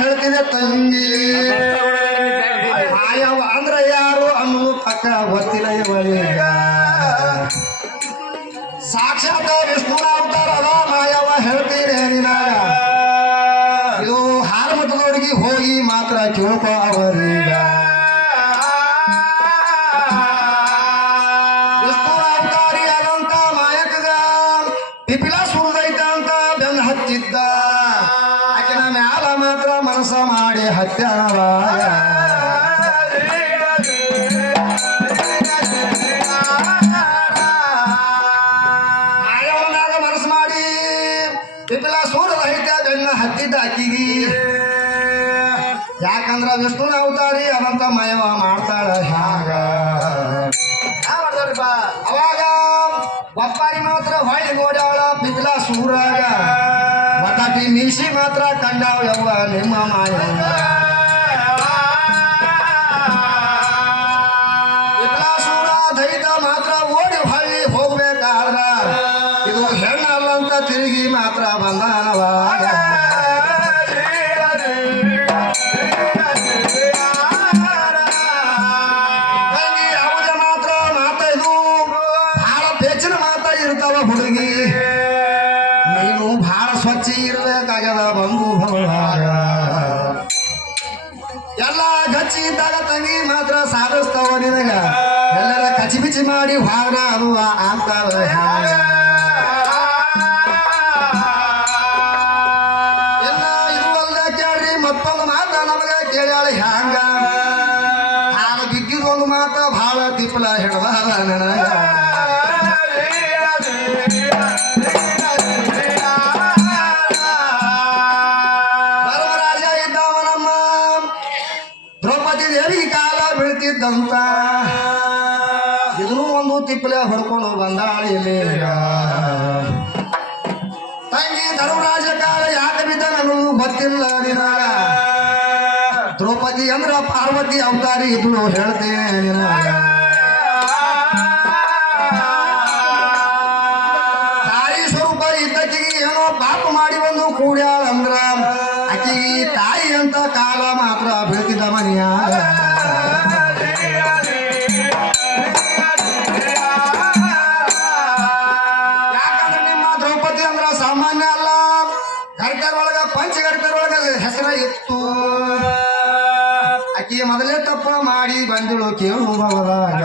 ಹೇಳ್ತಿದೆ ತಂಗಿ ಮಾಯವ ಅಂದ್ರ ಯಾರು ಅನ್ನೋದು ಪಕ್ಕ ಗೊತ್ತಿಲ್ಲ ಇವಳಿಗ ಸಾಕ್ಷಾತ್ ವಿಷ್ಣುನ ಅವತಾರದ ಮಾಯವ ಹೇಳ್ತೀನಿ ನಿನಾಗ ಇದು ಹಾರಮಠದವರಿಗೆ ಹೋಗಿ ಮಾತ್ರ ಕೇಳ್ಕೊ ಅವರೀಗ ವಿಷ್ಣುನ ಅವತಾರಿ ಆದಂತ ಮಾಯಕಗ ಪಿಪಿಲ ಸುರಿದೈತ ಅಂತ ಬೆನ್ನ ಹತ್ತಿದ್ದ ಆಕಿನ ಮ್ಯಾಲ ಮಾತ್ರ ಮನಸ್ಸ ಮಾಡಿ ಹತ್ಯಾವ ಪಿಪಿಲ ಸೂರದೈತ ಬೆನ್ನ ಹತ್ತಿದ್ದ ಅಕ್ಕಿಗಿ ಯಾಕಂದ್ರ ವಿಷ್ಣುನ ಅವತಾರಿ ಅದಂತ ಮಯವ ಮಾಡ್ತಾಳ ಹ್ಯಾಂಗ ಮಾಡ್ತಾರಪ್ಪ ಅವಾಗ ಒಪ್ಪಾರಿ ಮಾತ್ರ ಹೊಳ್ಳಿ ನೋಡ್ಯಾವಳ ಪಿಪಿಲ ಸೂರಾಗ ಮತಾಟಿ ಮೀಸಿ ಮಾತ್ರ ಕಂಡಾವ ಯವ್ವ ನಿಮ್ಮ ಮಾಯ ಪಿಪಿಲ ಸೂರ ದೈತ ಮಾತ್ರ ಓಡಿ ಹೊಳ್ಳಿ ಹೋಗ್ಬೇಕಾದ್ರ ಇದು ಹೆಣ್ಣಲ್ಲ ಅಂತ ತಿರುಗಿ ಮಾತ್ರ ಬಂದಾನವಾಗ ತಂಗಿ ಅವಳ ಮಾತ್ರ ಮಾತ ಇದು ಬಹಳ ಪೇಚಿನ ಮಾತ ಇರ್ತಾವ ಹುಡುಗಿ ನೀನು ಬಹಳ ಸ್ವಚ್ಛ ಇರ್ಬೇಕಾಗ್ಯದ ಬಂಧು ಭವಳಾಗ ಎಲ್ಲ ಗಚ್ಚಿ ಇದ್ದಾಗ ತಂಗಿ ಮಾತ್ರ ಸಾಧಿಸ್ತಾವ ನಿನಗ ಎಲ್ಲರ ಕಚಿಬಿಚಿ ಮಾಡಿ ಹಾಗ ಅದು ಆಗ್ತಾವ ಎಲ್ಲ ಇದು ಅಲ್ದ ಕೇಳ್ರಿ ಮತ್ತೊಂದು ಮಾತ ನಮಗ ಕೇಳ್ಯಾಳ ಹ್ಯಾಂಗ ಆಗ ಬಿದ್ದಿದೊಂದು ಮಾತ ಬಹಳ ತಿಪ್ಪಲ ಹಿಡ್ದಾರ ನನಗ ಧರ್ಮರಾಜ ಇದ್ದವ ನಮ್ಮ ದ್ರೌಪದಿ ದೇವಿ ಕಾಲ ಬೀಳ್ತಿದ್ದಂತ ಇದನ್ನು ಒಂದು ತಿಪ್ಪಲೆ ಹೊಡ್ಕೊಂಡು ಬಂದಾಳ ಇಲ್ಲಿ ತಂಗಿ ಧರ್ಮರಾಜ ಕಾಲ ಯಾಕೆ ಬಿದ್ದ ನನಗೂ ಗೊತ್ತಿಲ್ಲ ನಿನಾಗ ದ್ರೌಪದಿ ಅಂದ್ರ ಪಾರ್ವತಿ ಅವತಾರಿ ಇದ್ಳು ಹೇಳ್ತೇನೆ ನಿನಾಗ ತಾಯಿ ಸ್ವರೂಪ ಇದ್ದಕ್ಕಿಗೆ ಏನೋ ಪಾಪ ಮಾಡಿ ಬಂದು ಕೂಡ್ಯಾಳ ಅಂದ್ರ ಆಕಿಗೆ ತಾಯಿ ಅಂತ ಕಾಲ ಮಾತ್ರ ಬೀಳ್ತಿದ್ದ ಮನೆಯಾಗ ಯಾಕಂದ್ರೆ ನಿಮ್ಮ ದ್ರೌಪದಿ ಅಂದ್ರ ಸಾಮಾನ್ಯ ಅಲ್ಲ ಗರ್ಕರೊಳಗ ಪಂಚಗರ್ಕರೊಳಗ ಹೆಸರ ಇತ್ತು ಆಕಿ ಮೊದಲೇ ತಪ್ಪ ಮಾಡಿ ಬಂದಿಳು ಕೇಳು ಭವದಾಗ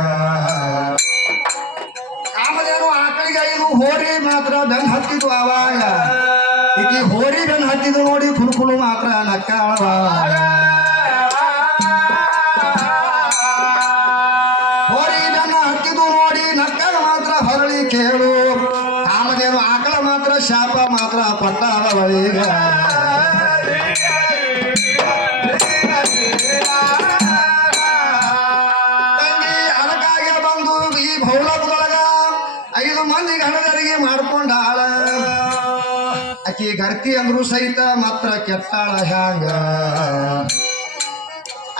ಕಾಮದೇನು ಆಕಳಿಗೆ ಇದು ಹೋರಿ ಮಾತ್ರ ಬೆನ್ ಹತ್ತಿದ್ವು ಅವಾಗ ಈಕಿ ಹೋರಿ ಬೆನ್ ಹತ್ತಿದ್ದು ನೋಡಿ ಕುಲು ಮಾತ್ರ ನಕ್ಕಾಳವಾಗ ಹೋರಿ ಬೆನ್ನ ಹತ್ತಿದ್ದು ನೋಡಿ ನಕ್ಕಾಗ ಮಾತ್ರ ಹೊರಳಿ ಕೇಳು ಕಾಮದೇನು ಆಕಳ ಮಾತ್ರ ಶಾಪ ಮಾತ್ರ ಕೊಟ್ಟಾಳ ಬಳಿಗ ತಂಗಿ ಅದಕ್ಕಾಗಿ ಬಂದು ಈ ಭೌಲಕದೊಳಗ 5 ಮಂದಿ ಗಣದರಿಗೆ ಮಾಡ್ಕೊಂಡಾಳ ಆಕಿ ಗರ್ತಿ ಅಂದ್ರು ಸಹಿತ ಮಾತ್ರ ಕೆಟ್ಟಾಳ ಹ್ಯಾಂಗ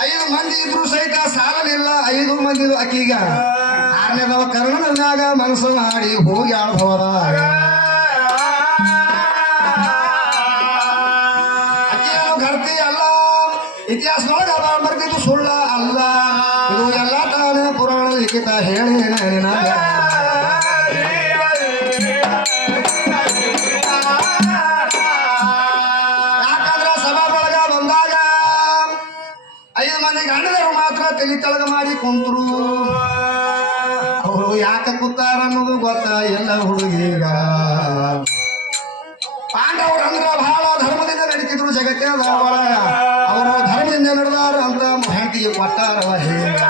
5 ಮಂದಿ ಇದ್ರು ಸಹಿತ ಸಾಲಲಿಲ್ಲ 5 ಮಂದಿ ಆಕಿಗ 6ನೇದವ ಕರ್ಣನ ಮ್ಯಾಗ ಮನಸ್ಸು ಮಾಡಿ ಹೋಗಿ ಆಳ್ಭವದಾಗ ಆಕಿಯೇನು ಗರ್ತಿ ಅಲ್ಲ ಇತಿಹಾಸದೊಳಗ ಬರ್ತಿದ್ದು ಸುಳ್ಳ ಅಲ್ಲ ಇದು ಎಲ್ಲ ತಾನೇ ಪುರಾಣ ಲಿಖಿತ ಹೇಳಿ ನಿನಾಗ ಯಾಕಂದ್ರ ಸಭಾದೊಳಗ ಬಂದಾಗ 5 ಮಂದಿ ಗಂಡದರು ಮಾತ್ರ ತಲೆ ತಳಗ ಮಾಡಿ ಕುಂತರು ಅವರು ಯಾಕೆ ಕೂತಾರ ಅನ್ನೋದು ಗೊತ್ತ ಎಲ್ಲ ಹುಡುಗಿಗ ಪಾಂಡವರಂದ್ರ ಬಹಳ ಧರ್ಮದಿಂದ ನಡೀತಿದ್ರು ಜಗತ್ತಿನ ಒಳಗ ಅವರು ಧರ್ಮದಿಂದ ನಡೆದಾರ ಅಂತ ಹೆಂಡತಿಗೆ ಕೊಟ್ಟಾರವ ಹೇಗ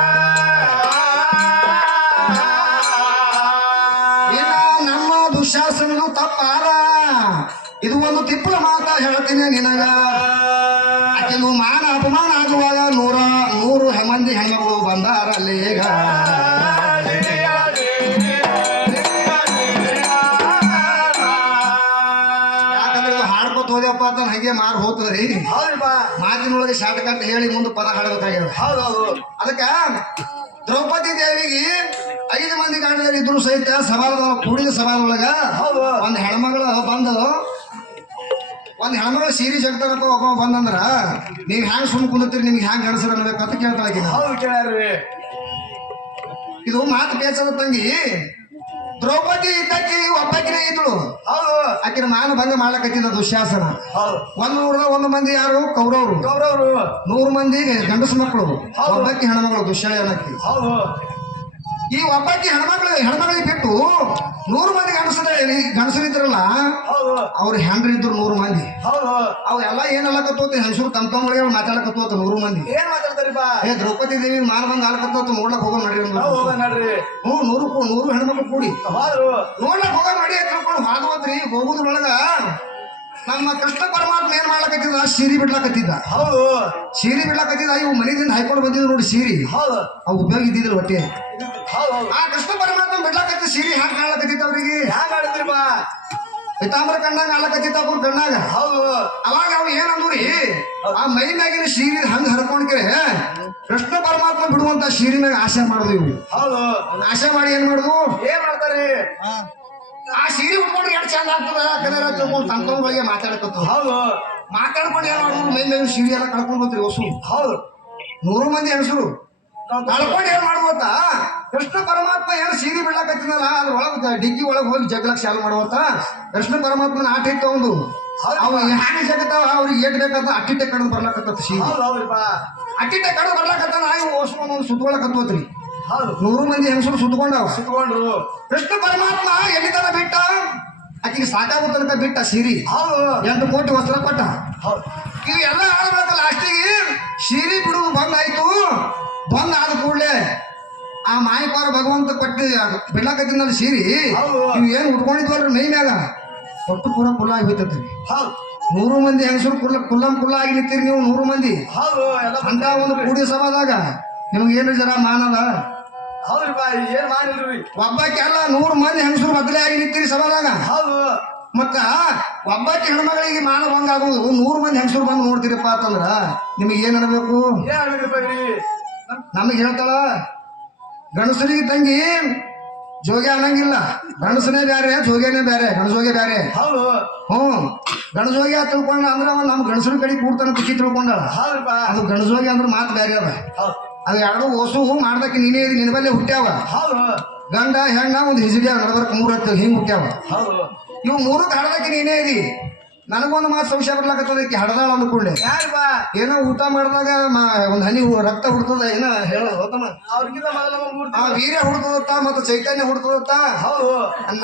ಇನ್ನ ನಮ್ಮ ದುಶ್ಯಾಸನದು ತಪ್ಪಾದ ಇದು ಒಂದು ತಿಪ್ಪಲ ಮಾತ ಹೇಳ್ತೀನಿ ನಿನಗ ಆಕೆನು ಮಾನ ಅಪಮಾನ ಆಗುವಾಗ 100 ಮಂದಿ ಹೆಣ್ಮಗಳು ಬಂದಾರ ಅಲ್ಲಿ ಈಗ ಯಾಕಂದ್ರೆ ಹಾಡ್ಕೊತ ಹೋದ್ಯಪ್ಪ ಅಂತ ಹಂಗೆ ಮಾರು ಹೋಗ್ತದ್ರಿ ಮಾತಿನೊಳಗೆ ಶಾರ್ಟ್ ಕಟ್ ಹೇಳಿ ಮುಂದೆ ಪದ ಹಾಡಬೇಕಾಗ್ಯದ ಅದಕ್ಕ ದ್ರೌಪದಿ ದೇವಿಗೆ 5 ಮಂದಿ ಗಂಡದಲ್ಲಿ ಇದ್ರು ಸಹಿತ ಸಭಾದ ಕೂಡಿದ ಸಭಾದೊಳಗ ಒಂದು ಹೆಣ್ಮಗಳು ಬಂದಳು ಒಂದ್ ಹೆಣ್ಮಗಳು ಸೀರೆ ಜಗತ್ತಾನಪ್ಪ ಒಬ್ಬ ಬಂದಂದ್ರ ನೀವ್ ಹ್ಯಾಂಗ್ ಸುಮ್ ಕುಂದಿರ್ತೀರಿ ನಿಮ್ಗೆ ಹ್ಯಾಂಗ್ ಗಣಸರ ಅನ್ಬೇಕಂತ ಕೇಳ್ತಾಳೆ. ಹೌದು ಕೇಳ್ಯಾರ್ರಿ. ಇದು ಮಾತು ಬೇಸದ ತಂಗಿ. ದ್ರೌಪದಿ ಇದ್ದಕ್ಕೆ ಒಬ್ಬಾಕಿನೇ ಇದ್ಳು. ಹೌದು ಆಕಿನ ಮಾನ ಭಂಗ ಮಾಡ್ಲಕತ್ತಿದ್ದ ದುಶ್ಯಾಸನ. ಹೌದು 100 ಮಂದಿ ಯಾರು ಕೌರವರು, 100 ಮಂದಿ ಗಂಡಸು ಮಕ್ಕಳು, ಒಬ್ಬಾಕಿ ಹೆಣ್ಮಗಳು ದುಶ್ಯಾಳಿ ಅನ್ನಕ್ಕೆ. ಹೌದು ಈ ಒಬ್ಬಾಕಿ ಹೆಣ್ಮಗಳಿಗೆ ಬಿಟ್ಟು 100 ಮಂದಿ ಗಂಡಸರಿದ್ರಲ್ಲ ಹೌದು ಅವ್ರ ಹೆಂಡ್ರು ಇದ್ರು 100 ಮಂದಿ. ಹೌದು ಅವ್ರೆಲ್ಲ ಏನಲ್ಲಕತ್ತೋತಿ ಹೆಂಗಸರು ತಮ್ಮ ಮಾತಾಡಕತ್ತೋತ 100 ಮಂದಿ. ಏನ್ ಮಾತಾಡ್ತಾರಿಪ್ಪ? ದ್ರೌಪದಿ ದೇವಿ ಮಾನಭಂಗ ಆಲಕತ್ತೋತ ನೋಡ್ಲಕ್ ಹೋಗೋ ನಡಿ ನೋಡ್ರಿ. 100 ಹೆಣ್ಮಕ್ಳು ಕೂಡಿ ಹೌದು ನೋಡ್ಲಕ್ ಹೋಗೋ ನಡಿ ತಿಳ್ಕೊಂಡು ಹಾಗವತ್ರಿ. ಹೋಗುದ್ರೊಳಗ ನಮ್ಮ ಕೃಷ್ಣ ಪರಮಾತ್ಮ ಏನ್ ಮಾಡ್ಲಕತ್ತಿದ, ಸೀರಿ ಬಿಡ್ಲಕತ್ತಿದ್ದ. ಹೌದು ಸೀರಿ ಬಿಡ್ಲಕತ್ತಿದ್ದ. ಇವು ಮನೆಯಿಂದ ಹಾಯ್ಕೊಂಡು ಬಂದಿದ್ರು ನೋಡಿ ಸೀರಿ, ಹೌದು ಅವು ಉಪಯೋಗ ಇದ್ದಿದ್ರು ಹೊಟ್ಟೆ. ಹೌದು ಆ ಕೃಷ್ಣ ಪರಮಾತ್ಮ ಬಿಡ್ಲಕತ್ತಿದ್ದ ಸೀರಿ ಹ್ಯಾಂಗ ಕಾಣ್ಲಕತ್ತಿದ್ದ ಅವ್ರಿಗೆ. ಹ್ಯಾಂಗ ಆಡಿದ್ರಿಪ್ಪ? ಪಿತಾಂಬರ ಕಣ್ಣಾಗ ಆಲಕತ್ತಿದ್ದ ಅವ್ರ ಕಣ್ಣಾಗ. ಹೌದು ಅವಾಗ ಅವ್ ಏನಂದ್ರಿ, ಆ ಮೈ ಮ್ಯಾಗಿನ ಸೀರಿ ಹಂಗ ಹರ್ಕೊಂಡ್ಕೆ ಕೃಷ್ಣ ಪರಮಾತ್ಮ ಬಿಡುವಂತ ಸೀರಿ ಮ್ಯಾಗ ಆಸೆ ಮಾಡುದು. ಇವು ಹೌದು ಆಸೆ ಮಾಡಿ ಏನ್ ಮಾಡುದು, ಏನ್ ಮಾಡ್ತಾರಿ? ಆ ಸೀರೆ ಉಟ್ಕೊಂಡ್ರೆ ಎಷ್ಟು ಚಂದ ಆಗ್ತದ ಕಲರ್ ತಿಳ್ಕೊಂಡು ತಮ್ಗಳಿಗೆ ಮಾತಾಡಕತ್ತು. ಹೌದು ಮಾತಾಡ್ಕೊಂಡು ಏನ್ ಮಾಡುದು, ಮೈ ಮ್ಯಾಗಿನ ಸೀರೆ ಎಲ್ಲ ಕಳ್ಕೊಂಡ್ ಹೋಗ್ರಿ ಹೊಸು. ಹೌದು 100 ಮಂದಿ ಹೆಂಗಸರು ಕಳ್ಕೊಂಡು ಏನ್ ಮಾಡುವಂತ ಕೃಷ್ಣ ಪರಮಾತ್ಮ ಏನ್ ಸೀರೆ ಬಿಡ್ಲಾಕತ್ತಿನಲ್ಲ ಅದ್ರೊಳಗ ಡಿಗ್ಗಿ ಒಳಗೆ ಹೋಗಿ ಜಗ್ಲಕ್ ಶಾಲು ಮಾಡುವಂತ ಕೃಷ್ಣ ಪರಮಾತ್ಮನ ಆಟ ಇತ್ತು ಒಂದು. ಅವ ಹ್ಯಾಂಗ ಜಗತ್ತಾವ ಅವ್ರಿಗೆ ಏಟ್ ಬೇಕಂತ ಅಟ್ಟಿಟ್ಟೆ ಕಡ್ದು ಬರ್ಲಾಕತ್ತ ಸೀರೆ. ಹೌದು ಹೌದ್ರಿಪ್ಪ. ಅಟ್ಟಿಟ್ಟೆ ಕಡ್ದು ಬರ್ಲಾಕತ್ತ ಇವು ಹೊಸ್ಕೊಂಡ್ ಸುತ್ಕೊಳಕತ್ವತ್ರಿ. ಹೌದು 100 ಮಂದಿ ಹೆಂಗಸರು ಸುತ್ಕೊಂಡವ. ಸುತ್ಕೊಂಡ್ರು. ಕೃಷ್ಣ ಪರಮಾತ್ಮ ಎಲ್ಲಿ ತನ ಬಿಟ್ಟ, ಆಕಿಗೆ ಸಾಕಾಗೋ ತನಕ ಬಿಟ್ಟ ಸೀರಿ. ಹೌದು 8 ಕೋಟಿ ವಸ್ತ್ರ ಕೊಟ್ಟ. ಹೌದು ಇವು ಎಲ್ಲ ಆಡ್ಬೇಕ. ಲಾಸ್ಟಿಗೆ ಸೀರೆ ಬಿಡುದು ಬಂದ್ ಆಯ್ತು. ಬಂದ್ ಆದ ಕೂಡಲೇ ಆ ಮಾಯಪಾರ ಭಗವಂತ ಕೊಟ್ಟಿ ಬಿಡ್ಲಾಕತ್ತಿನಲ್ಲಿ ಸೀರಿ. ಇವ್ ಏನ್ ಉಟ್ಕೊಂಡಿದ್ವಲ್ರಿ ಮೈ ಮ್ಯಾಗ ಒಟ್ಟು ಪೂರ ಕುಲ್ಲ ಆಗಿ ಹೋಯ್ತತ್ರಿ. ಹೌದು 100 ಮಂದಿ ಹೆಂಗಸರು ಕುಲ್ಲ ಆಗಿ ನಿಂತೀರಿ ನೀವು 100 ಮಂದಿ. ಹೌದು ಎಲ್ಲ ಅಂತ ಒಂದು ಕೂಡಿ ಸಭಾದಾಗ ನಿಮ್ಗೆ ಏನ್ರಿ ಜರ ಮಾನದ? ಹೌದ್ರಿಪ್ಪ. ಏನ್ ಮಾಡಿಲ್ರಿ? ಒಬ್ಬಾಕಿ ಅಲ್ಲ 100 ಮಂದಿ ಹೆಂಗಸರು ಬದಲೇ ಆಗಿ ನಿಂತೀರಿ ಸಭಾದಾಗ. ಹೌದು ಮತ್ತ ಒಬ್ಬಾಕಿ ಹೆಣ್ಮಗಳಿಗೆ ಮಾನ ಭಂಗ ಆಗುವುದು 100 ಮಂದಿ ಹೆಂಗಸರು ಬಂದು ನೋಡ್ತೀರಪ್ಪ ಅಂತಂದ್ರ ನಿಮಗೆ ಏನ್ ಅನ್ಬೇಕು? ಏನ್ ಆಗ್ಬೇಕ್ರಿಪ್ಪ ಇವ್ರಿ? ನಮಗೆ ಹೇಳ್ತಾಳ ಗಣಸರಿಗೆ ತಂಗಿ ಜೋಗಿ ಅನ್ನಂಗಿಲ್ಲ. ಗಣಸನೇ ಬ್ಯಾರೆ, ಜೋಗಿನೇ ಬ್ಯಾರೆ, ಗಣಜೋಗಿ ಬ್ಯಾರೆ. ಹೌದು ಗಣಜೋಗಿ ಅಂತ ತಿಳ್ಕೊಂಡ ಅಂದ್ರ ಅವ ನಮ್ಮ ಗಣಸರ ಕಡೆ ಕೂಡ್ತಾನ ತಿಕ್ಕಿ ತಿಳ್ಕೊಂಡಾಳ. ಹೌದ್ರಿಪ್ಪ. ಅದು ಗಣಜೋಗಿ ಅಂದ್ರ ಮಾತು ಬ್ಯಾರೆ ಅದ. ಹೌದು ಅದು ಎರಡು ಹೊಸು ಮಾಡ್ದಕ್ಕೆ ನೀನೇ ಇದು ನಿನ್ನ ಬಲ್ಲೆ ಹುಟ್ಟ್ಯಾವ. ಹೌದು ಗಂಡ ಹೆಣ್ಣ ಒಂದು ಹಿಜಿಡ್ಯಾವ ನಡಬರ್ಕ್ 3 ಹತ್ತು ಹಿಂಗ್ ಹುಟ್ಟ್ಯಾವ. ಹೌದು ಇವು 3ಕ್ಕೆ ಹಡದಕ್ಕೆ ನೀನೇ ಇದಿ. ನನಗೊಂದು ಮಾತು ಸಂಶಯ ಬರ್ಲಾಕತ್ತದಕ್ಕೆ ಹಡದಾಳ ಅಂದ್ಕೊಂಡೆ. ಯಾರಿಪ್ಪ? ಏನೋ ಊಟ ಮಾಡಿದಾಗ ಒಂದು ಹನಿ ರಕ್ತ ಹುಡ್ತದ ಏನೋ ಹೇಳೋತಮ್ಮ. ಅವ್ರಿಗಿಂತ ಮೊದಲ ಆ ವೀರ್ಯ ಹುಡ್ತದತ್ತ ಮತ್ತು ಚೈತನ್ಯ ಹುಡ್ತದತ್ತ. ಹೌದು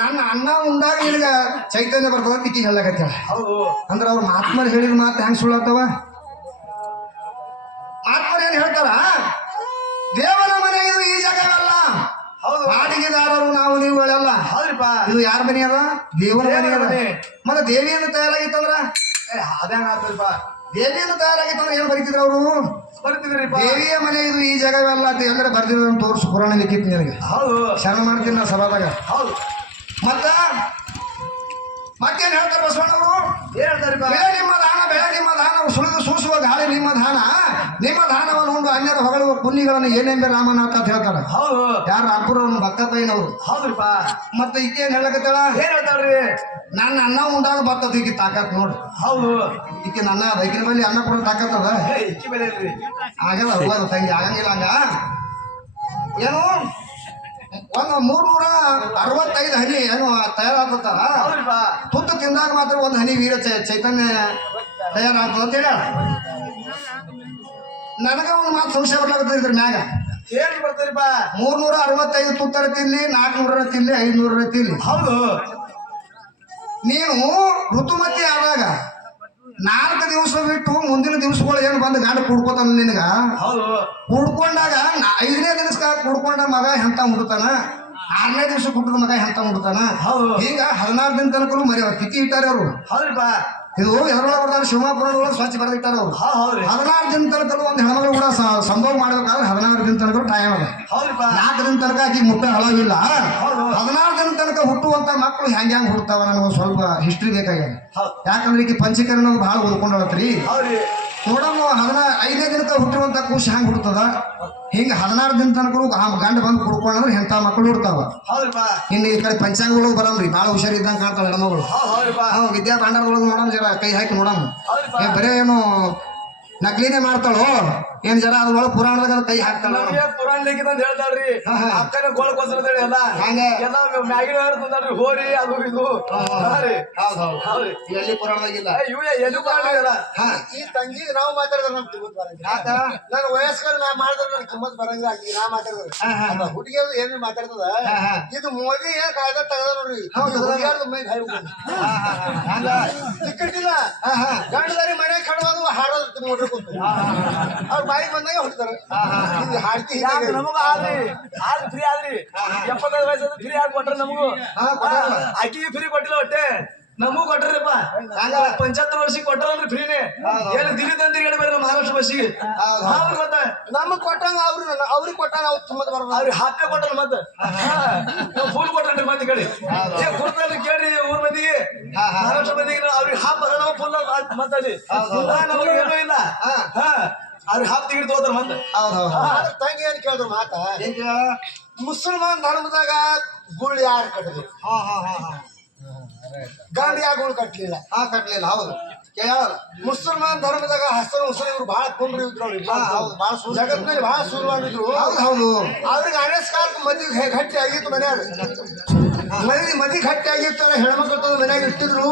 ನನ್ನ ಅನ್ನ ಉಂಡಾಗ ನಿನಗ ಚೈತನ್ಯ ಬರ್ತದ ತಿಕ್ಕಿ ಹೇಳಕತ್ತ. ಹೌದು ಅಂದ್ರ ಅವ್ರ ಮಹಾತ್ಮರು ಹೇಳಿದ ಮಾತು ಹೆಂಗ್ ಸುಳ್ಳತ್ತವ? ಮಹಾತ್ಮರು ಏನ್ ಹೇಳ್ತಾರ, ದೇವನ ಮನೆ ಇದು ಈ ಜಾಗವಲ್ಲ, ಹೌದು ಬಾಡಿಗೆದಾರರು ನಾವು ನೀವುಗಳೆಲ್ಲ. ಹೌದ್ರಿಪ್ಪ. ಇದು ಯಾರ ಮನೆ ಅದ? ದೇವನ ಮನೆ ಅದ. ಮತ್ತೆ ದೇವಿಯನ್ನು ತಯಾರಾಗಿತ್ತಂದ್ರ ಅದೇನ್ ಆಗ್ತದ್ರಿಪ್ಪ? ದೇವಿಯನ್ನು ತಯಾರಾಗಿತ್ತಂದ್ರ ಏನ್ ಬರೀತಿದ್ರು ಅವರು? ಬರ್ತಿದ್ರಿಪ್ಪ. ದೇವಿಯ ಮನೆ ಇದು ಈ ಜಾಗವಲ್ಲ ಅಂತ ಎಲ್ಲರ ಬರ್ದಿದ್ರು ತೋರಿಸು. ಪುರಾಣ ಲಿಖಿತ್ ನಿನಗೆ ಹೌದು ಶರಣ ಮಾಡ್ತೀನಿ ನಾ ಸಭಾದಾಗ. ಹೌದು ಮತ್ತೇನ್ ಹೇಳ್ತಾರೆ ಬಸವಣ್ಣವರು? ಏನ್ ಹೇಳ್ತಾರಿಪ್ಪ? ಬೆಳೆ ನಿಮ್ಮ ದಾನ, ಬೆಳೆ ನಿಮ್ಮ ದಾನ, ಸುಳಿದು ಸೂಸುವ ಗಾಳಿ ನಿಮ್ಮ ದಾನ, ನಿಮ್ಮ ದಾನವನ್ನು ಉಂಡು ಅನ್ಯರ ಹೊಗಳುವ ಪುಣ್ಯಗಳನ್ನು ಏನೆಂಬೆ ರಾಮನಾಥ ಅಂತ ಹೇಳ್ತಾರೆ. ಹೌದು ಯಾರು? ರಾಮಪುರವ್ರನ್ನ ಭಕ್ತಪ್ಪಯ್ಯನವರು. ಹೌದ್ರಿಪ್ಪ. ಮತ್ತೆ ಈಕೇನ್ ಹೇಳಕತ್ತಾಳ? ಏನ್ ಹೇಳ್ತಾಳ್ರಿ? ನನ್ನ ಅನ್ನ ಉಂಡಾಗ ಬರ್ತದ ಈಕಿ ತಾಕತ್ ನೋಡ್ರಿ. ಹೌದು ಈಕೆ ನನ್ನ ಈಕಿನ ಬಲ್ಲಿ ಅನ್ನ ಕೊಡೋ ತಾಕತ್ತದ ಇಕ್ಕಿ ಬೆಲೆ ಇಲ್ರಿ. ಆಗಲ್ಲ. ಹೋಗೋದು ತಂಗಿ ಆಗಂಗಿಲ್ಲ. ಹಂಗ ಏನು ಒಂದು 365 ಹನಿ ಏನು ತಯಾರಾಗ್ತದ. ಹೌದ್ರಿಪ್ಪ. ತುತ್ತು ತಿಂದಾಗ ಮಾತ್ರ ಒಂದು ಹನಿ ವೀರ ಚೈತನ್ಯ ತಯಾರಾಗ್ತದ ಅಂತ ಹೇಳ. ನನಗ ಒಂದು ಮಾತು ಸಂಶಯ ಬರ್ಲಾಗ್ತದ ಇದ್ರ ಮ್ಯಾಗ. ಏನ್ ಬರ್ತಾರಿಪ್ಪ? 365 ತುತ್ತರ ತಿನ್ಲಿ, 400 ತಿನ್ಲಿ, 500 ತಿನ್ಲಿ. ಹೌದು ನೀನು ಋತುಮತಿ ಆದಾಗ 4 ದಿವಸ ಬಿಟ್ಟು ಮುಂದಿನ ದಿವಸಗಳು ಏನು ಬಂದು ಗಾಡಿ ಕುಡ್ಕೋತಾನ ನಿನಗ. ಹೌದು ಕುಡ್ಕೊಂಡಾಗ 5ನೇ ದಿವಸಕ್ಕ ಕುಡ್ಕೊಂಡ ಮಗ ಎಂತ ಮುಡ್ತಾನ, 6ನೇ ದಿವಸ ಕುಟ್ಟದ ಮಗ ಎಂತ ಮುಡ್ತಾನ. ಹೌದು ಈಗ 16 ದಿನ ತನಕ ಮರಿ ತಿಥಿ ಇಟ್ಟಾರೆ ಅವರು. ಹೌದ್ರಿಪ್ಪ. ಇದು ಎದ್ರೊಳಗೆ ಬರ್ತಾರೆ ಶಿವಪುರಾಣದೊಳಗೆ ಸ್ವಚ್ಛ ಬರೆದಿಟ್ಟಾರ ಅವರು. ಹೌದ್ರಿ 16 ದಿನ ತನಕ ಒಂದು ಹೆಣ್ಮಗಳು ಕೂಡ ಸಂಭೋಗ ಮಾಡ್ಬೇಕಾದ್ರೆ 16 ದಿನ ತನಕ ಟೈಮ್ ಅದ. ಹೌದ್ರಿಪ್ಪ. 4 ದಿನ ತನಕ ಆಕಿ ಮುಟ್ಟ ಹಳವಿಲ್ಲ. ಹೌದು 16 ದಿನ ತನಕ ಹುಟ್ಟುವಂತ ಮಕ್ಕಳು ಹೆಂಗ್ ಹುಡ್ತಾವ ನನಗೆ ಸ್ವಲ್ಪ ಹಿಸ್ಟ್ರಿ ಬೇಕಾಗ್ಯದ. ಹೌದು ಯಾಕಂದ್ರೆ ಈಗ ಪಂಚೀಕರಣ ಭಾಳ ಓದ್ಕೊಂಡಳತ್ರಿ. ಹೌದ್ರಿ ನೋಡಮ್ಮ 5ನೇ ದಿನಕ್ಕೆ ಹುಟ್ಟಿರುವಂತ ಕೂಸು ಹೆಂಗ್ ಹುಡ್ತದ ಹಿಂಗ 16 ದಿನ ತನಕ ಗಂಡ ಬಂದು ಕುಡ್ಕೊಂಡ್ರೆ ಎಂತ ಮಕ್ಕಳು ಹುಡ್ತಾವ. ಹೌದ್ರಿಪ್ಪ ಇನ್ನು ಈ ಕಡೆ ಪಂಚಾಂಗಗಳು ಬರಮ್ರಿ ಭಾಳ ಹುಷಾರಿದ್ದಂಗೆ ಕಾಣ್ತಾವ ಹೆಣ್ಮಗಳು. ಹೌದ್ರಿಪ್ಪ ವಿದ್ಯಾ ಭಾಂಡಾರದೊಳಗೆ ನೋಡಮ್ ಜರ ಕೈ ಹಾಕಿ ನೋಡಮ್. ಹೌದ್ರಿಪ್ಪ ಬರೇ ಏನು ನಕಲಿನೇ ಮಾಡ್ತಾಳೋ ಏನ್ ಜರ ಅದ್ರೊಳಗೆ ಪುರಾಣದಾಗ ಕೈ ಹಾಕ್ತಾಳ. ನಮ್ಗೆ ಪುರಾಣ ಲಿಖಿತ ಅಂತ ಹೇಳ್ತಾಳ್ರಿ. ಅಕ್ಕನ ಗೋಳಕೋಸ್ಕರ ಎಲ್ಲ ಹಂಗೆ ಎಲ್ಲ ಮ್ಯಾಗಿನ ಹೇಳ್ತಂದ್ರಿ ಹೋರಿ ಅದು ಇದು. ಹಾ ರೀ ಹೌದ್ರಿ ಎಲ್ಲಿ ಪುರಾಣದಾಗಿಲ್ಲ. ಇವ್ ಎಲ್ಲಿ ಪುರಾಣ ಇಲ್ಲ. ಈ ತಂಗಿಗೆ ನಾವು ಮಾತಾಡಿದ್ರೆ ನಮ್ಗೆ ಕಿಮ್ಮತ್ ಬರಂಗಿಲ್ಲ. ನನ್ನ ವಯಸ್ಕರ ನಾ ಮಾಡಿದ್ರೆ ನನ್ ಕಿಮ್ಮತ್ ಬರಂಗಿಲ್ಲ. ಆಕಿ ನಾ ಮಾತಾಡಿದ್ರೆ ಹುಡುಗಿಯರು ಏನ್ ಮಾತಾಡ್ತದ ಇದು ಮೋದಿ ಏನ್ ಕಾಯ್ದೆ ತೆಗದ ನೋಡ್ರಿ. ಹುಡುಗಿಯರ್ದು ಮೈ ಹಾಯ್ ಟಿಕೆಟ್ ಇಲ್ಲ. ಗಂಡದಾರಿ ಮನೆ ಕಡೋದು ಹಾಡೋದು ನೋಡ್ರಿ ಕೂತು ಅವ್ರ ಬಾಯಿಗೆ ಬಂದಾಗ ಹೊಡ್ತಾರೆ. ಇದು ಹಾಡ್ತಿ ನಮಗ ಆದ್ರಿ ಫ್ರೀ ಆದ್ರಿ 75 ವಯಸ್ಸು ಫ್ರೀ ಆಗಿ ಕೊಟ್ರ ನಮಗೂ. ಆಕಿಗೆ ಫ್ರೀ ಕೊಟ್ಟಿಲ್ಲ ಒಟ್ಟೆ ನಮಗೂ ಕೊಟ್ರಪ್ಪ. 75 ವರ್ಷಕ್ಕೆ ಕೊಟ್ಟರಲ್ರಿ ಫ್ರೀನೇ. ಏನು ದಿಲ್ಲಿ ತಂದಿರಿ ಹೇಳ್ಬೇಡ್ರಿ ಮಹಾರಾಷ್ಟ್ರ ಬಸ್ಸಿಗೆ ಮತ್ತೆ ನಮಗ್ ಕೊಟ್ಟಂಗ ಅವ್ರಿಗೆ ಕೊಟ್ಟಂಗ ಅವ್ರು ಕಿಮ್ಮತ್ ಬರೋದು. ಅವ್ರಿಗೆ ಹಾಪೆ ಕೊಟ್ಟಾರ ಮತ್ತೆ ಫುಲ್ ಕೊಟ್ರಿ ಮತ್ತೆ ಕಡೆ ಕೊಡ್ತಾರ ಕೇಳ್ರಿ ಊರ್ ಮಂದಿಗೆ ಮಹಾರಾಷ್ಟ್ರ ಮಂದಿಗೆ ಅವ್ರಿಗೆ ಹಾಪ್ ಅದ ನಾವು ಫುಲ್ ಮತ್ತೆ ನಮಗೆ ಏನೂ ಇಲ್ಲ. ಅವ್ರಿಗೆ ಹಾಪ್ ತೆಗಿದು ಹೋದ್ರ ಮತ್ತೆ. ಆದ್ರೆ ತಂಗಿ ಏನ್ ಕೇಳಿದ್ರು ಮಾತ ಮುಸಲ್ಮಾನ್ ಧರ್ಮದಾಗ ಗುಳ್ ಯಾರು ಕಟ್ಟಿದ್ರು ಗಂಡ ಯಾಕೆ ಗುಳ್ ಕಟ್ಲಿಲ್ಲ. ಕಟ್ಲಿಲ್ಲ. ಹೌದು ಮುಸಲ್ಮಾನ್ ಧರ್ಮದಾಗ ಹಸನ್ ಹುಸೇನ್ ಇವ್ರು ಬಹಳ ಕುಂಡ್ರಿ ಇದ್ರು ಅವ್ರಿಗೆ. ಜಗತ್ನಲ್ಲಿ ಬಹಳ ಸುರುವಾಗಿದ್ರು. ಹೌದು ಅವ್ರಿಗೆ ಅನಸ್ಕಾರಕ್ಕೆ ಮದ್ವೆ ಗಟ್ಟಿ ಆಗಿತ್ತು ಮನ್ಯಾಗ. ಮದಿ ಗಟ್ಟಿ ಆಗಿತ್ತು. ಹೆಣ್ಮಕ್ಳು ತಂದು ಮನ್ಯಾಗ ಇಟ್ಟಿದ್ರು.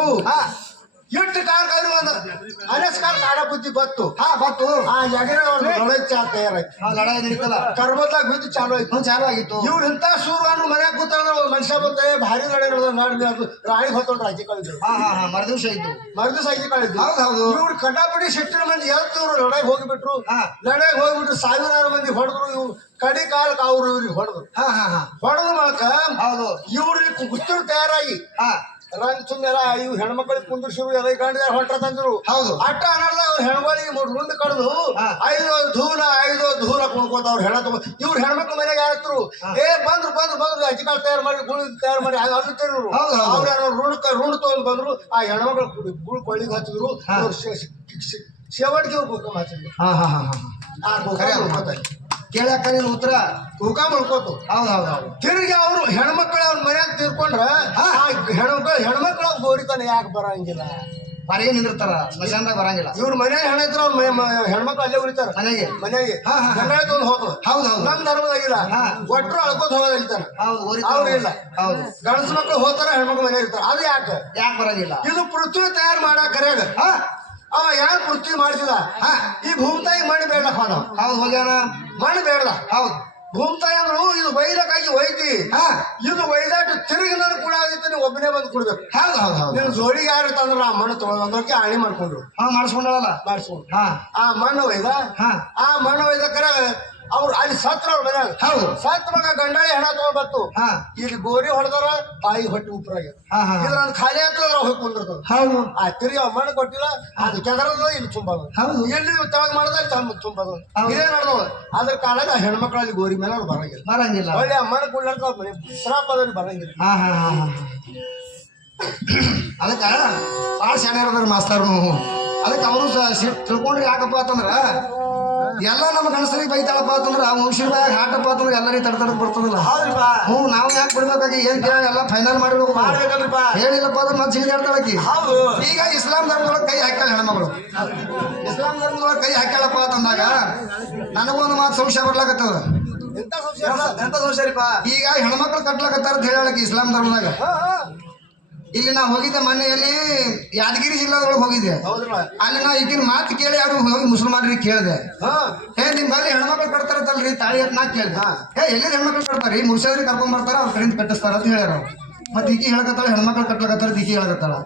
ಇಟ್ಟು ಕಾಲಕ್ಕೆ ಅವ್ರು ಒಂದು ಅನಸ್ಕಾರ ಕಾಡ ಬುದ್ಧಿ ಬತ್ತು. ಬತ್ತು ಆ ಜಗನ ಒಂದು ಲಡೈ ತಯಾರಾಯ್ತು. ಲಡಾಯಿ ನಡೀತಲ್ಲ. ಕರ್ಮದಾಗ ಬಿದ್ದು ಚಾಲು ಆಯ್ತು. ಚಾಲು ಆಗಿತ್ತು. ಇವ್ರು ಇಂಥ ಸೂರ್ವಾನು ಮನ್ಯಾಗ ಕೂತಾಗ ಮನುಷ್ಯ ಬಂದೆ ಭಾರಿ ಲಡೈ ನಡೆದ ರಾಣಿ ಹೊತ್ತೊಂಡ್ರು ಆಚೆ ಕಳಿದ್ರು. ಮರದಿವ್ಸ ಇತ್ತು. ಮರುದಿವ್ಸ ಆಚೆ ಕಳಿದ್ರು. ಹೌದು ಇವ್ರು ಕಟಾಪಟಿ ಸಿಟ್ಟಿನ ಮಂದಿ ಎಲ್ತು ಇವ್ರು ಲಡಾಯಿಗೆ ಹೋಗಿಬಿಟ್ರು. ಲಡಾಯಿಗೆ ಹೋಗ್ಬಿಟ್ರು ಸಾವಿರಾರು ಮಂದಿ ಹೊಡೆದ್ರು. ಇವ್ರು ಕಡಿ ಕಾಲಕ್ಕೆ ಅವ್ರು ಇವ್ರಿಗೆ ಹೊಡೆದ್ರು. ಹೊಡೆದ ಮೂಲಕ ಹೌದು ಇವ್ರಿಗೆ ಕುಸ್ತರು ತಯಾರಾಗಿ ರಂಗ್ ಸುಮ್ಮೆಲ್ಲ ಇವ್ ಹೆಣ್ಮಕ್ಳಿಗೆ ಕುಂದ್ರಿಸಿರು ಎಲ್ಲ ಗಂಡ ಹೊಂಟ್ರ ತಂದ್ರು. ಹೌದು ಅಟ್ಟ ಅನ್ನಲ್ಲ ಅವ್ರ ಹೆಣ್ಗಳಿಗೆ ಮುಂದೆ ಕಡ್ದು 5 ಧೂಲ ಕುಣ್ಕೋತ ಅವ್ರು ಹೆಣ ತಗೋ. ಇವ್ರು ಹೆಣ್ಮಕ್ಳು ಮನೆಗೆ ಯಾರು ಬಂದ್ರು ಅಜ್ಜಿಕಾಳು ತಯಾರು ಮಾಡಿ ಗುಳಿ ತಯಾರು ಮಾಡಿ ಅಲ್ಲಿರು. ಅವ್ರು ಯಾರು ಋಣ ತಗೊಂಡ್ ಬಂದ್ರು. ಆ ಹೆಣ್ಮಕ್ಳು ಗುಳು ಕೊಳ್ಳಿಗೆ ಹಚ್ಚಿದ್ರು. ಸೇವಡ್ಗೆ ಕುಂಕುಮ ಹಚ್ಚಿದ್ರು. ಆ ಕುಂಕುಮ ಕೇಳಕ್ಕ ನೀನು ಉತ್ತರ ಕುಂಕುಮ ಉಳ್ಕೋತು. ಹೌದು ತಿರುಗಿ ಅವ್ರು ಹೆಣ್ಮಕ್ಳು ಅವ್ರ ಮನ್ಯಾಗ ತೀರ್ಕೊಂಡ್ರ ಹೆಣ್ಮಕ್ಳು ಗೋರಿತಾನೆ ಯಾಕೆ ಬರಂಗಿಲ್ಲ. ಮನೆಗೆ ನಿಂದಿರ್ತಾರ ಸ್ಮಶಾನದಾಗ ಬರಂಗಿಲ್ಲ. ಇವ್ರ ಮನ್ಯಾಗ ಹೆಣ ಇದ್ರ ಹೆಣ್ಮಕ್ಳು ಅಲ್ಲೇ ಉಳಿತಾರ ಮನೆಗೆ ಗಂಗಾಳ ತಗೊಂಡ್ ಹೋಗ್ತದ. ಹೌದು ನಮ್ ಧರ್ಮದಾಗಿಲ್ಲ. ಒಟ್ರು ಅಳ್ಕೋತ ಹೋಗೋದ್ ಹೇಳ್ತಾರ. ಅವ್ರು ಇಲ್ಲ. ಹೌದು ಗಂಡಸ ಮಕ್ಳು ಹೋಗ್ತಾರ ಹೆಣ್ಮಕ್ಳು ಮನ್ಯಾಗ ಇರ್ತಾರ. ಅದು ಯಾಕೆ ಬರಂಗಿಲ್ಲ. ಇದು ಪೃಥ್ವಿ ತಯಾರು ಮಾಡಾಕ ಕರೆಯಾಗ ಅವ ಯಾರು ಪೃಥ್ವಿ ಮಾಡ್ತಿದ. ಈ ಭೂಮಿತಾಯಿ ಮಣ್ಣು ಬೇಡಪ್ಪ ನಾವು. ಹೌದು ಹೋಗ್ಯಾನ ಮಣ್ಣು ಬೇಡ. ಹೌದು ಭೂಮಿತಾಯಿ ಅಂದ್ರು ಇದು ವೈದಕ್ಕಾಗಿ ಒಯ್ತಿ. ಇದು ವೈದಾಟು ತಿರುಗಿ ನನ್ ಕೂಡ ಆಗಿತ್ತು. ನೀವು ಒಬ್ಬನೇ ಬಂದು ಕುಡ್ಬೇಕು. ಹೌದು ನಿನ್ ಜೋಡಿಗೆ ಯಾರು ತಂದ್ರ ಆ ಮಣ್ಣು ತಗೊಂಡೋಕೆ ಆಣಿ ಮಾಡ್ಕೊಂಡ್ರು. ಮಾಡಿಸ್ಕೊಂಡಲ್ಲ ಮಾಡಿಸ್ಕೊಂಡು ಆ ಮಣ್ಣು ಒಯ್ದ. ಆ ಮಣ್ಣು ಒಯ್ದಕ್ಕಾರ ಅವ್ರು ಅಲ್ಲಿ ಸತ್ರ ಅವ್ರ ಮನ್ಯಾಗ. ಹೌದು ಸತ್ ಮಗ ಗಂಡಾಳಿ ಹೆಣ ತಗೊಂಡ್ ಬತ್ತು. ಇಲ್ಲಿ ಗೋರಿ ಹೊಡೆದಾರ ತಾಯಿ ಹೊಟ್ಟೆ ಉಪ್ಪರಾಗ ಇದ್ರ ಖಾಲಿ ಆಗ್ತದ ಹೋಗಿ ಕುಂದಿರ್ತದ. ಹೌದು ಆ ತಿರುಗಿ ಅವ್ ಮಣ್ಣು ಕೊಟ್ಟಿಲ್ಲ. ಅದು ಕೆದರದ ಇಲ್ಲಿ ತುಂಬದ. ಎಲ್ಲಿ ತೆಳಗ್ ಮಾಡಿದ್ರೆ ತುಂಬದ. ಇದೇ ನಡೆದವ. ಅದ್ರ ಕಾಲಾಗ ಹೆಣ್ಮಕ್ಳಲ್ಲಿ ಗೋರಿ ಮೇಲೆ ಅವ್ರು ಬರಂಗಿಲ್ಲ. ಒಳ್ಳೆ ಆ ಮಣ್ಣು ಕುಡ್ಲಾರ್ದ ಅವ್ರ ಮನೆ ಶ್ರಾಪದವ್ರಿಗೆ ಬರಂಗಿಲ್ಲ. ಅದಕ್ಕ ಭಾಳ ಶಾಣ್ಯರದಾರ ಮಾಸ್ತರ್ನು. ಅದಕ್ಕೆ ಅವರು ತಿಳ್ಕೊಂಡ್ರಿ ಯಾಕಪ್ಪ ಅಂತಂದ್ರ ಎಲ್ಲ ನಮ್ಮ ಗಣಸರಿಗೆ ಬೈತಾಳಪ್ಪ ಅಂತಂದ್ರ ಮುನ್ಸಿರ್ ಬಾಯಾಗ ಹಾಟಪ್ಪ ಅಂತಂದ್ರೆ ಎಲ್ಲರಿಗೆ ತಡ್ತಡಕ್ ಬರ್ತದಲ್ಲ. ನಾವು ಯಾಕೆ ಬಿಡ್ಬೇಕಾಗಿ ಏನ್ ಕೇಳ ಎಲ್ಲ ಫೈನಲ್ ಮಾಡಿರ್ಬೇಕು. ಹೇಳಿಲ್ಲಪ್ಪ ಅಂದ್ರೆ ಮತ್ತೆ ಜಿಗಿದಾಡ್ತಾಳಕಿ. ಈಗ ಇಸ್ಲಾಂ ಧರ್ಮದೊಳಗೆ ಕೈ ಹಾಕ್ಯಾಳ ಹೆಣ್ಮಗಳು. ಇಸ್ಲಾಂ ಧರ್ಮದೊಳಗೆ ಕೈ ಹಾಕ್ಯಾಳಪ್ಪ ಅಂತಂದಾಗ ನನಗೊಂದು ಮಾತು ಸಂಶಯ ಬರ್ಲಾಕತ್ತದ. ಎಂತ ಸಂಶಯರಿಪ್ಪ. ಈಗ ಹೆಣ್ಮಕ್ಳು ಕಟ್ಲಾಕತ್ತಾರ ಅಂತ ಹೇಳಕ್ಕೆ ಇಸ್ಲಾಂ ಧರ್ಮದಾಗ. ಇಲ್ಲಿ ನಾ ಹೋಗಿದ್ದೆ ಮನೆಯಲ್ಲಿ ಯಾದಗಿರಿ ಜಿಲ್ಲಾದೊಳಗೆ ಹೋಗಿದ್ದೆ. ಅಲ್ಲಿ ನಾ ಈಗಿನ ಮಾತು ಕೇಳಿ ಯಾರು ಹೋಗಿ ಮುಸಲ್ಮಾನರಿಗೆ ಕೇಳಿದೆ. ನಿಮ್ ಬಲ್ಲಿ ಹೆಣ್ಮಕ್ಳು ಕಟ್ತಾರತ್ತಲ್ರಿ ತಾಳಿ ಅಂತ ನಾ ಕೇಳಿದೆ. ಎಲ್ಲಿ ಹೆಣ್ಮಕ್ಳು ಕಟ್ತಾರಿ ಮುರ್ಸಾದ್ರಿಗೆ ಕರ್ಕೊಂಡ್ ಬರ್ತಾರ ಅವ್ರ ಕಡೆಯಿಂದ ಕಟ್ಟಿಸ್ತಾರ ಅಂತ ಹೇಳ್ಯಾರ ಅವ್ರು. ಮತ್ತೆ ಈಕಿ ಹೇಳಕತ್ತಾಳ ಹೆಣ್ಮಕ್ಳು ಕಟ್ಲಕತ್ತಾರ ಈಕಿ ಹೇಳಕತ್ತಾಳ.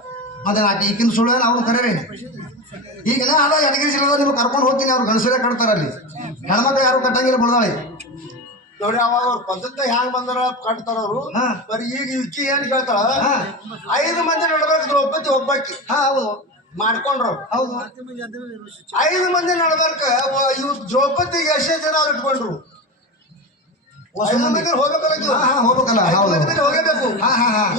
ಮತ್ತೆ ಆಕೆ ಈಗಿನ ಸುಳ್ಳು ಅವ್ರು ಕರೀರಿ. ಈಗ ಅಲ್ಲ ಯಾದಗಿರಿ ಜಿಲ್ಲಾದಾಗ ನಿಮ್ಗೆ ಕರ್ಕೊಂಡು ಹೋಗ್ತೀನಿ ಅವ್ರು ಗಣಸರೇ ಕಟ್ತಾರ. ಅಲ್ಲಿ ಹೆಣ್ಮಕ್ಳು ಯಾರು ಕಟ್ಟಂಗಿಲ್ಲ ಬಿಡ್ದಾಳೆ ನೋಡಿ. ಅವಾಗ ಅವ್ರ ಪದ್ಧತಿ ಹ್ಯಾಂಗ ಬಂದಾರ ಕಟ್ತಾರ ಅವ್ರು. ಬರೀ ಈಗ ಇಕ್ಕಿ ಏನ್ ಕೇಳ್ತಾಳ 5 ಮಂದಿ ನಡ್ಬೇಕು ದ್ರೌಪದಿ ಒಬ್ಬಾಕಿ. ಹೌದು ಮಾಡ್ಕೊಂಡ್ರು. ಹೌದು 5 ಮಂದಿ ನಡ್ಬೇಕ. ಇವ್ ದ್ರೌಪದಿಗೆ ಎಷ್ಟೇ ಜನ ಅವ್ರು ಇಟ್ಕೊಂಡ್ರು. ಹೊಸ ಮಂದಿ ಹೋಗ್ಬೇಕಲ್ಲ ನೀವು. ಹಾ ಹೋಗ್ಬೇಕಲ್ಲ ಹೌದು ಮೇಲೆ ಹೋಗಬೇಕು. ಹಾ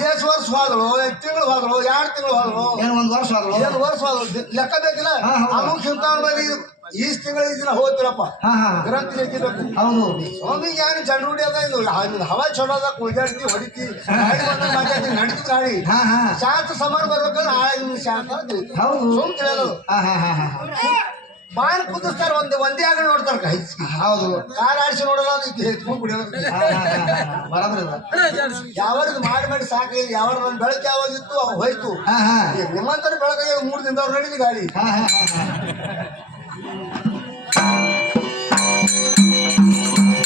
ಎಷ್ಟು ವರ್ಷ ಹೋದ್ರು, 8 ತಿಂಗಳು ಹೋದ್ರು, 2 ತಿಂಗಳು ಹೋದ್ರು, ಏನು 1 ವರ್ಷ ಆದ್ರು 1 ವರ್ಷ ಹೋದ್ರು, ಲೆಕ್ಕ ಬೇಕಿಲ್ಲ. ಹಾ, ಹೌದು. ಅಮುಕ್ ಇಂಥವ್ರ ಮೇಲೆ ಈಸ್ ತಿಂಗಳ ದಿನ ಹೋಗ್ತಿರಪ್ಪ ಹಾ ಗ್ರಂಥಿ ಹಾಕಿಬೇಕು. ಹೌದು ಸ್ವಾಮಿಗೆ ಏನು ಜನರೂಢಿ ಅದ, ಇದು ಹವಾ ಚಲೋ ಅದ, ಕುಯ್ದಾಡ್ತಿ ಹೊಡಿತಿ ಮಾತಾಡ್ತಿ ನಡೀತಿ ಗಾಡಿ ಹಾ ಶಾಂತ ಸಮಾನ ಬರ್ಬೇಕಂದ್ರೆ ಆಳಿನ ಶಾಂತ ಅಂತ ಐತಿ. ಹೌದು ಸುಮ್ ತಿಳಿಯೋದು ಬಾನ್ ಕುದಿಸ್ತಾರ, ಒಂದೇ ಆಗ ನೋಡ್ತಾರ ಕೈ ಹೌದು ಕಾಲು ಆಡಿಸಿ ನೋಡಲ್ಲ, ಎತ್ಕೊಂಡು ಕುಡಿಯೋದು. ಬರಬ್ರಿ ಯಾವ್ದು ಮಾಡಿ ಸಾಕೈತಿ. ಯಾವ ನನ್ನ ಬೆಳಕು ಯಾವಾಗಿತ್ತು ಅವ್ ಹೋಯ್ತು. ಹಾ ನಿಮ್ಮಂತರ ಬೆಳಕಾಗ 3 ದಿನದವ್ರು ನಡೀಲಿ ಗಾಡಿ. ಹಾ